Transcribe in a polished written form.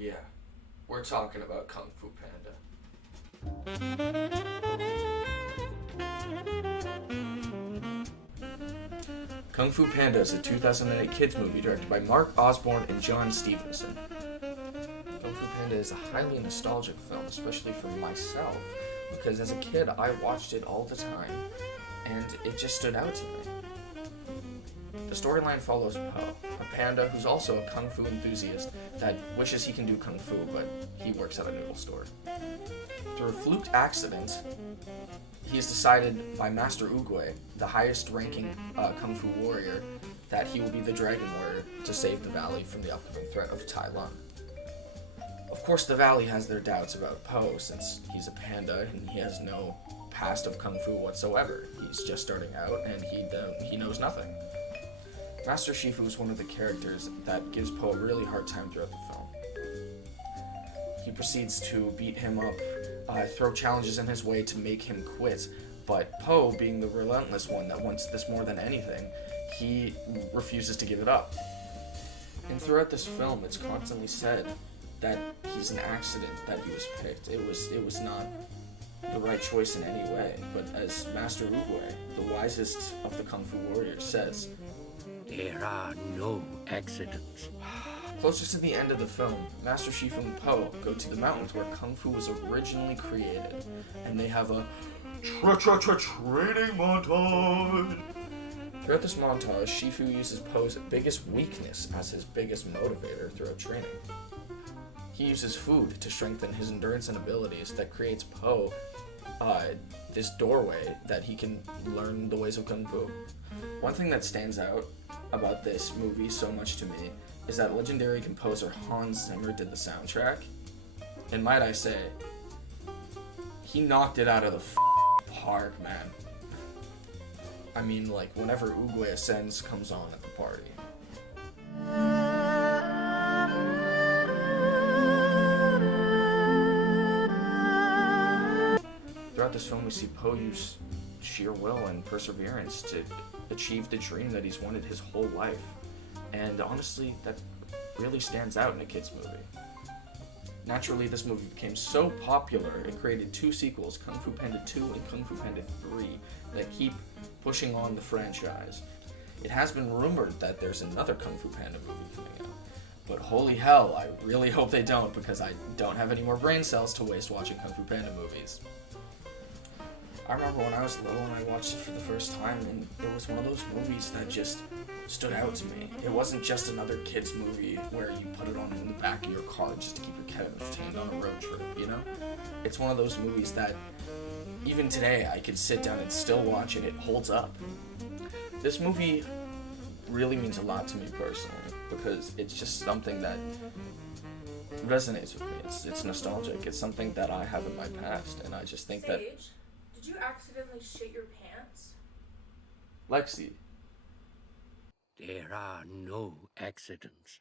yeah, we're talking about Kung Fu Panda. Kung Fu Panda is a 2008 kids movie directed by Mark Osborne and John Stevenson. Kung Fu Panda is a highly nostalgic film, especially for myself, because as a kid I watched it all the time, and it just stood out to me. The storyline follows Po, a panda who's also a kung fu enthusiast that wishes he can do kung fu, but he works at a noodle store. Through a fluked accident, he is decided by Master Oogway, the highest-ranking kung fu warrior, that he will be the Dragon Warrior to save the valley from the upcoming threat of Tai Lung. Of course, the valley has their doubts about Po, since he's a panda and he has no past of kung fu whatsoever. He's just starting out and he knows nothing. Master Shifu is one of the characters that gives Po a really hard time throughout the film. He proceeds to beat him up, throw challenges in his way to make him quit, but Po, being the relentless one that wants this more than anything, he refuses to give it up. And throughout this film, it's constantly said that he's an accident that he was picked. It was not the right choice in any way, but as Master Oogway, the wisest of the Kung Fu warriors, says, "There are no accidents." Closer to the end of the film, Master Shifu and Po go to the mountains where Kung Fu was originally created, and they have a training montage. Throughout this montage, Shifu uses Po's biggest weakness as his biggest motivator throughout training. He uses food to strengthen his endurance and abilities that creates Po this doorway that he can learn the ways of Kung Fu. One thing that stands out about this movie so much to me is that legendary composer Hans Zimmer did the soundtrack, and might I say, he knocked it out of the park, man. I mean, like, whenever Oogway Ascends comes on at the party. Throughout this film, we see Po use sheer will and perseverance to achieve the dream that he's wanted his whole life. And honestly, that really stands out in a kids movie. Naturally, this movie became so popular, it created two sequels, Kung Fu Panda 2 and Kung Fu Panda 3, that keep pushing on the franchise. It has been rumored that there's another Kung Fu Panda movie coming out. But holy hell, I really hope they don't, because I don't have any more brain cells to waste watching Kung Fu Panda movies. I remember when I was little and I watched it for the first time, and it was one of those movies that just stood out to me. It wasn't just another kid's movie where you put it on in the back of your car just to keep your kid entertained on a road trip, you know? It's one of those movies that even today I could sit down and still watch it. It holds up. This movie really means a lot to me personally, because it's just something that resonates with me. It's nostalgic. It's something that I have in my past, and I just think that... Did you accidentally shit your pants? Lexi. There are no accidents.